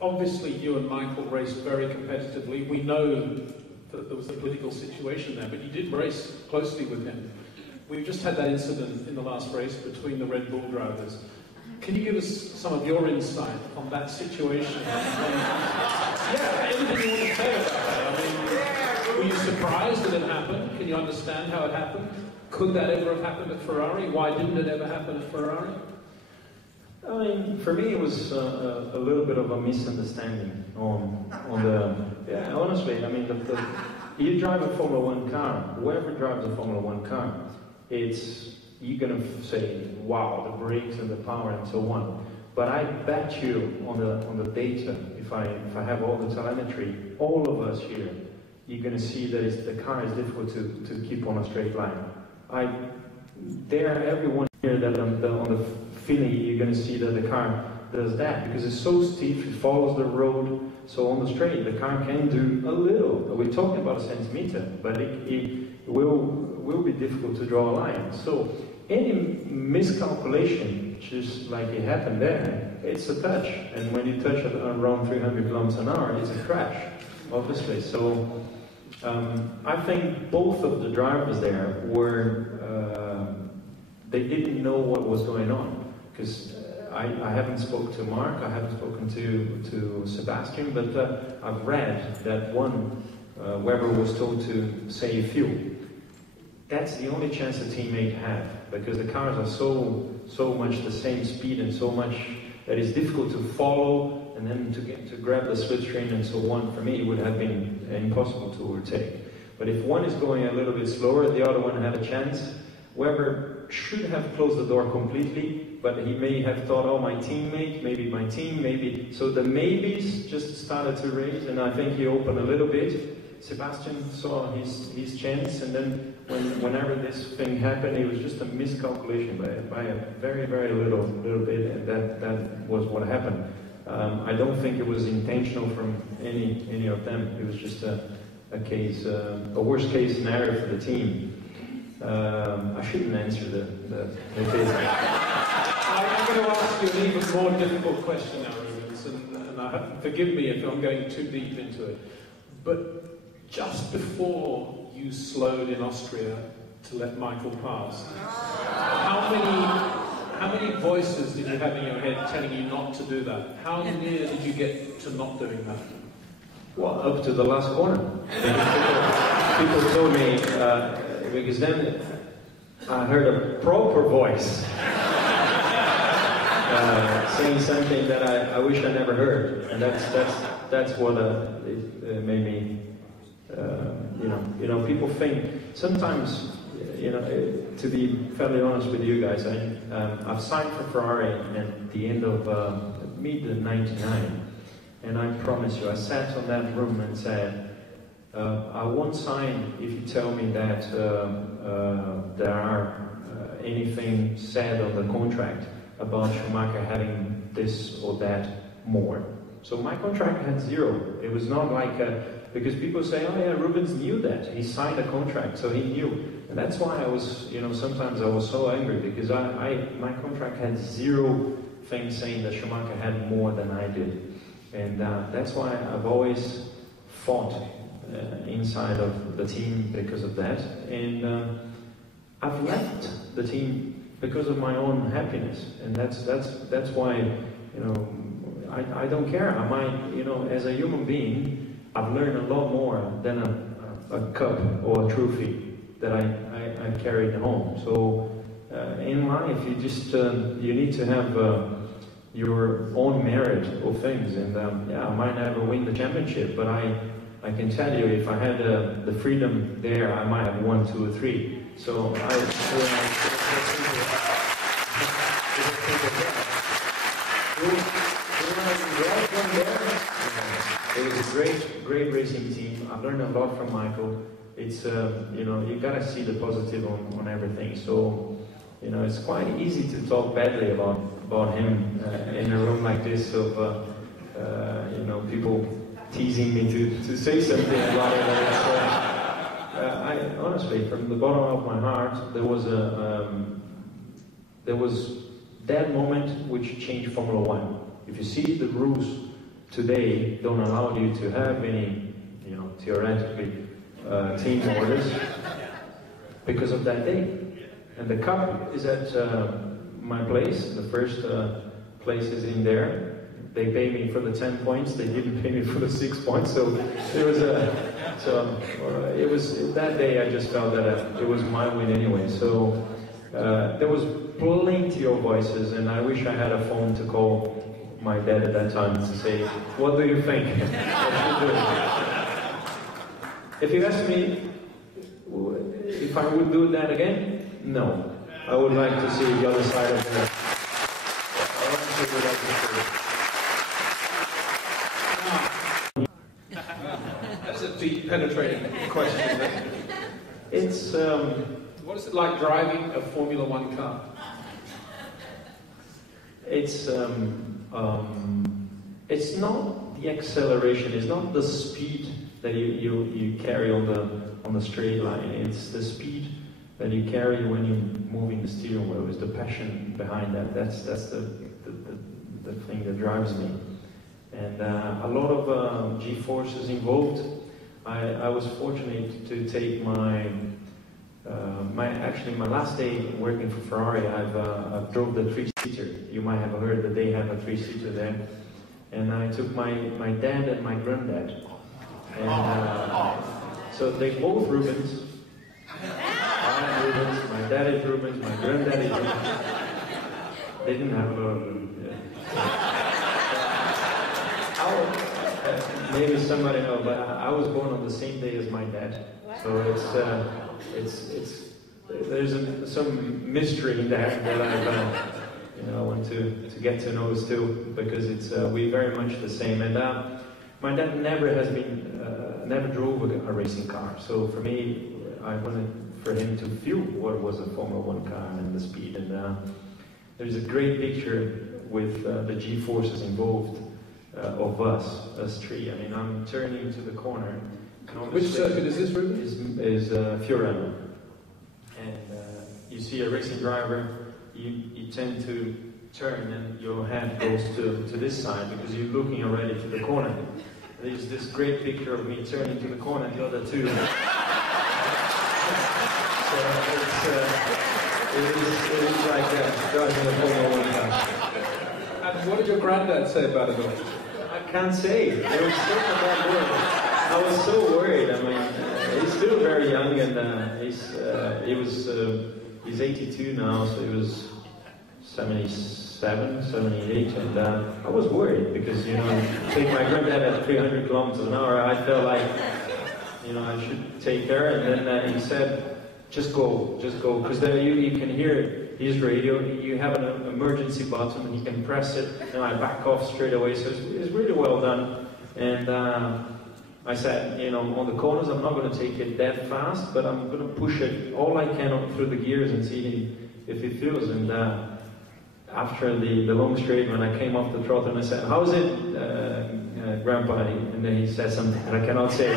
Obviously, you and Michael raced very competitively. We know that there was a political situation there, but you did race closely with him. We've just had that incident in the last race between the Red Bull drivers. Can you give us some of your insight on that situation? Yeah, anything you want to say about that? I mean, were you surprised that it happened? Can you understand how it happened? Could that ever have happened at Ferrari? Why didn't it ever happen at Ferrari? I mean, for me, it was a little bit of a misunderstanding on the. Yeah, honestly, I mean, you drive a Formula One car. Whoever drives a Formula One car, you're gonna say, "Wow, the brakes and the power and so on." But I bet you on the data, if I have all the telemetry, all of us here, you're gonna see that the car is difficult to keep on a straight line. I dare everyone here that on the feeling you're going to see that the car does that because it's so steep, it follows the road, so on the straight the car can do a little. We're talking about a centimeter, but it will be difficult to draw a line. So any miscalculation, just like it happened there, it's a touch, and when you touch at around 300 kilometers an hour, it's a crash, obviously. So I think both of the drivers there were they didn't know what was going on, because I haven't spoken to Mark, I haven't spoken to Sebastian, but I've read that Webber was told to save fuel. That's the only chance a teammate have, because the cars are so much the same speed and so much that it's difficult to follow, and then to grab the slipstream and so on. For me, it would have been impossible to overtake. But if one is going a little bit slower, the other one had a chance. Webber should have closed the door completely, but he may have thought, oh, my teammate, maybe my team, maybe. So the maybes just started to raise, and I think he opened a little bit. Sebastian saw his chance, and then whenever this thing happened, it was just a miscalculation by a very, very little bit, and that was what happened. I don't think it was intentional from any of them. It was just a worst case scenario for the team. I shouldn't answer the case. I'm going to ask you an even more difficult question now, Rubens, and forgive me if I'm going too deep into it. But just before you slowed in Austria to let Michael pass, how many voices did you have in your head telling you not to do that? How near did you get to not doing that? Well, up to the last corner. People told me, because then I heard a proper voice saying something that I wish I never heard, and that's what it made me. People think sometimes. To be fairly honest with you guys, I've signed for Ferrari at the end of mid-99, and I promise you, I sat on that room and said, I won't sign if you tell me that there are anything said on the contract about Schumacher having this or that more. So my contract had zero. It was not like, because people say, oh yeah, Rubens knew that. He signed a contract, so he knew. And that's why I was, sometimes I was so angry, because my contract had zero things saying that Schumacher had more than I did. And that's why I've always fought inside of the team because of that. And I've left the team because of my own happiness. And that's why, I don't care. I might, as a human being, I've learned a lot more than a cup or a trophy that I carried home. So in life, you need to have your own merit of things. And I might never win the championship, but I can tell you, if I had the freedom there, I might have 1, 2, or 3. So it was a great racing team. I've learned a lot from Michael. It's you gotta see the positive on everything. So it's quite easy to talk badly about him in a room like this of people teasing me to say something about it. I honestly, from the bottom of my heart, there was that moment which changed Formula One. If you see the rules today don't allow you to have any, you know, theoretically team orders because of that day. And the cup is at my place. The first place is in there. They pay me for the 10 points. They didn't pay me for the 6 points. So it was it was that day. I just felt that it was my win anyway. So there was plenty of voices, and I wish I had a phone to call my dad at that time to say, "What do you think?" If you ask me if I would do that again, no. I would like to see the other side of the. That's a deep, penetrating question. It's what is it like driving a Formula One car? It's not the acceleration. It's not the speed that you carry on the straight line. It's the speed that you carry when you're moving the steering wheel. It's the passion behind that. That's the thing that drives me. And a lot of G-forces involved. I was fortunate to take my last day working for Ferrari. I drove the 3-seater. You might have heard that they have a 3-seater there. And I took my dad and my granddad. And so they both Rubens. I'm Rubens, my dad is Rubens, my granddad is Rubens. They didn't have a lot of Rubens. Maybe somebody knows, but I was born on the same day as my dad. So there's some mystery in that I want to get to know still, because we very much the same. And my dad never drove a racing car. So for me, I wanted for him to feel what was a Formula One car and the speed. And there's a great picture with the G-forces involved of us three. I mean, I'm turning into the corner. Which circuit is this, Ruben? Is Fiorano. And you see a racing driver, you tend to turn and your head goes to this side because you're looking already to the corner. There's this great picture of me turning to the corner and the other two. So it is like driving a Formula One car. And what did your granddad say about it all? I can't say. There was so much bad word. I was so worried. I mean, he's still very young, and he's 82 now, so he was 77, 78, and I was worried because, take my granddad at 300 kilometers an hour, I felt like, I should take care, and then he said, just go, because there you can hear his radio, you have an emergency button, and he can press it, and I back off straight away, so it's really well done. And I said, on the corners, I'm not going to take it that fast, but I'm going to push it all I can through the gears and see if it feels. And after the long straight, when I came off the throttle, and I said, "How's it, Grandpa?" And then he said something that I cannot say.